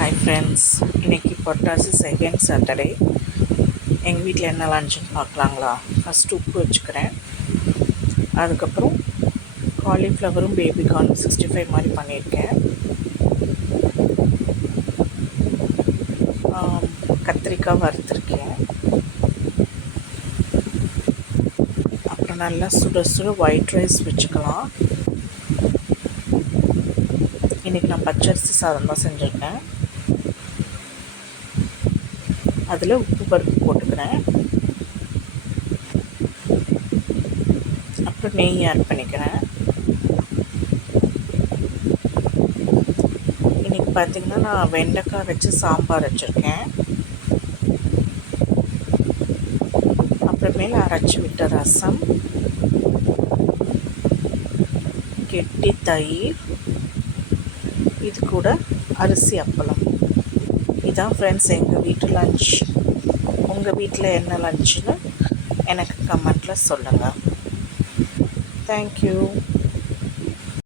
Hi friends, இன்றைக்கி பொட்டாசி second Saturday. எங்கள் வீட்டில் என்ன லஞ்சுன்னு பார்க்கலாங்களா? ஃபஸ்ட்டு உப்பு வச்சுக்கிறேன். அதுக்கப்புறம் காலிஃப்ளவரும் பேபிகார்னும் 65 மாதிரி பண்ணியிருக்கேன். கத்திரிக்காய் வறுத்துருக்கேன். அப்புறம் நல்லா சுட சுட ஒயிட் ரைஸ் வச்சுக்கலாம். இன்றைக்கி நான் பச்சரிசி சாதம் தான் செஞ்சுருக்கேன். அதில் உப்பு பருப்பு போட்டுக்கிறேன். அப்புறம் நெய் ஆட் பண்ணிக்கிறேன். இன்றைக்கி பார்த்திங்கன்னா நான் வெண்டைக்காய் வச்சு சாம்பார் வச்சுருக்கேன். அப்புறமேல அரைச்சி விட்ட ரசம், கெட்டி தயிர், இது கூட அரிசி அப்பளம். இதான் ஃப்ரெண்ட்ஸ் எங்கள் வீட்டு லன்ச். உங்கள் வீட்டில் என்ன லன்ச்சுன்னு எனக்கு கமெண்ட்டில் சொல்லுங்கள். தேங்க்யூ.